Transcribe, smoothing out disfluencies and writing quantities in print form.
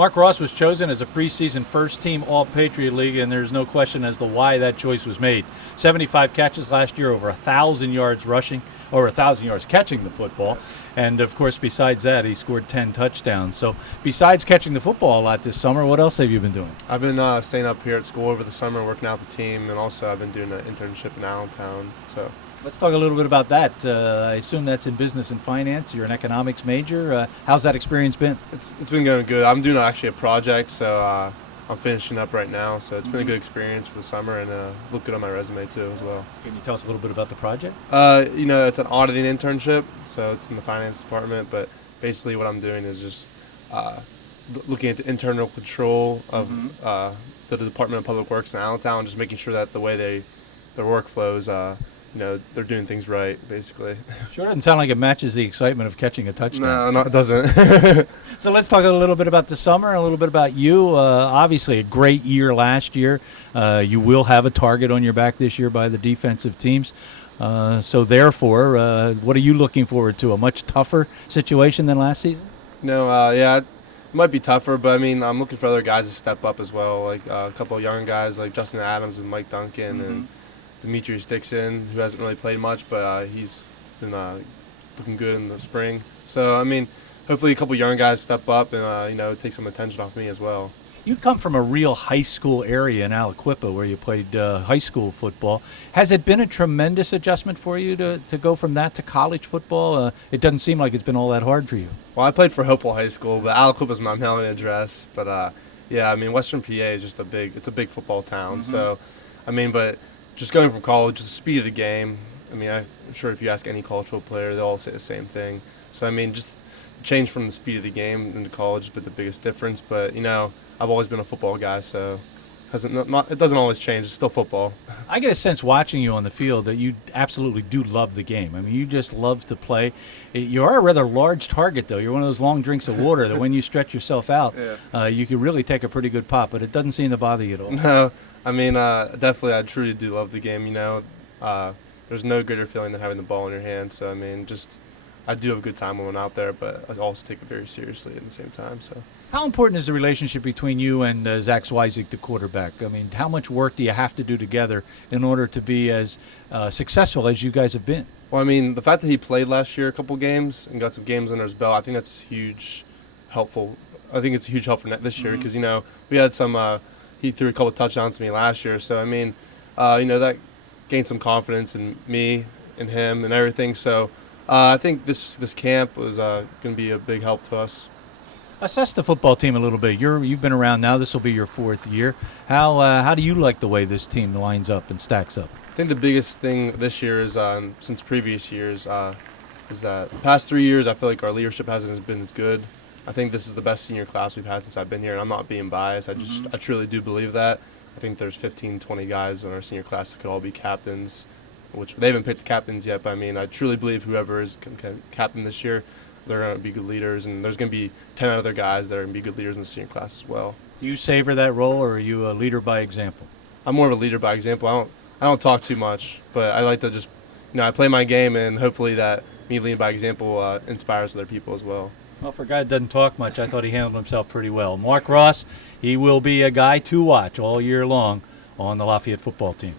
Mark Ross was chosen as a preseason first-team All-Patriot League, and there's no question as to why that choice was made. 75 catches last year, over 1,000 yards rushing, over 1,000 yards catching the football. And, of course, besides that, he scored 10 touchdowns. So besides catching the football a lot this summer, what else have you been doing? I've been staying up here at school over the summer, working out the team, and also I've been doing an internship in Allentown. So Let's talk a little bit about that. I assume that's in business and finance. You're an economics major. How's that experience been? it's been going good. I'm doing actually a project, so I'm finishing up right now. So it's been a good experience for the summer, and look good on my resume too as well. Can you tell us a little bit about the project? It's an auditing internship, so it's in the finance department. But basically, what I'm doing is just looking at the internal control of the Department of Public Works in Allentown, just making sure that the way their workflows, they're doing things right, basically. Sure doesn't sound like it matches the excitement of catching a touchdown. No, it doesn't. So let's talk a little bit about the summer, a little bit about you. Obviously, a great year last year. You will have a target on your back this year by the defensive teams. So therefore, what are you looking forward to? A much tougher situation than last season? It might be tougher, but I mean, I'm looking for other guys to step up as well, like a couple of young guys like Justin Adams and Mike Duncan and Demetrius Dixon, who hasn't really played much, but he's been looking good in the spring. So, I mean, hopefully a couple young guys step up and, take some attention off me as well. You come from a real high school area in Aliquippa where you played high school football. Has it been a tremendous adjustment for you to go from that to college football? It doesn't seem like it's been all that hard for you. Well, I played for Hopewell High School, but Aliquippa is my mailing address. But, Western PA is just a big football town. So, but just going from college, just the speed of the game. I mean, I'm sure if you ask any college football player, they'll all say the same thing. So, I mean, just change from the speed of the game into college has been the biggest difference. But, I've always been a football guy, so it doesn't always change. It's still football. I get a sense watching you on the field that you absolutely do love the game. I mean, you just love to play. You are a rather large target, though. You're one of those long drinks of water that when you stretch yourself out, you can really take a pretty good pop, but it doesn't seem to bother you at all. No, I mean, definitely I truly do love the game, There's no greater feeling than having the ball in your hand, so, I mean, I do have a good time when I'm out there, but I also take it very seriously at the same time. So, how important is the relationship between you and Zach Swizik, the quarterback? I mean, how much work do you have to do together in order to be as successful as you guys have been? Well, I mean, the fact that he played last year a couple games and got some games under his belt, I think that's helpful. I think it's a huge help for this year because, we had he threw a couple touchdowns to me last year. So, I mean, that gained some confidence in me and him and everything. So, I think this camp was going to be a big help to us. Assess the football team a little bit. You've been around now. This will be your fourth year. How do you like the way this team lines up and stacks up? I think the biggest thing this year is, since previous years, is that the past 3 years I feel like our leadership hasn't been as good. I think this is the best senior class we've had since I've been here, and I'm not being biased. I truly do believe that. I think there's 15, 20 guys in our senior class that could all be captains, which they haven't picked the captains yet, but I mean, I truly believe whoever is captain this year, they're going to be good leaders, and there's going to be 10 other guys that are going to be good leaders in the senior class as well. Do you savor that role, or are you a leader by example? I'm more of a leader by example. I don't talk too much, but I like to just, I play my game, and hopefully that me leading by example inspires other people as well. Well, for a guy that doesn't talk much, I thought he handled himself pretty well. Mark Ross, he will be a guy to watch all year long on the Lafayette football team.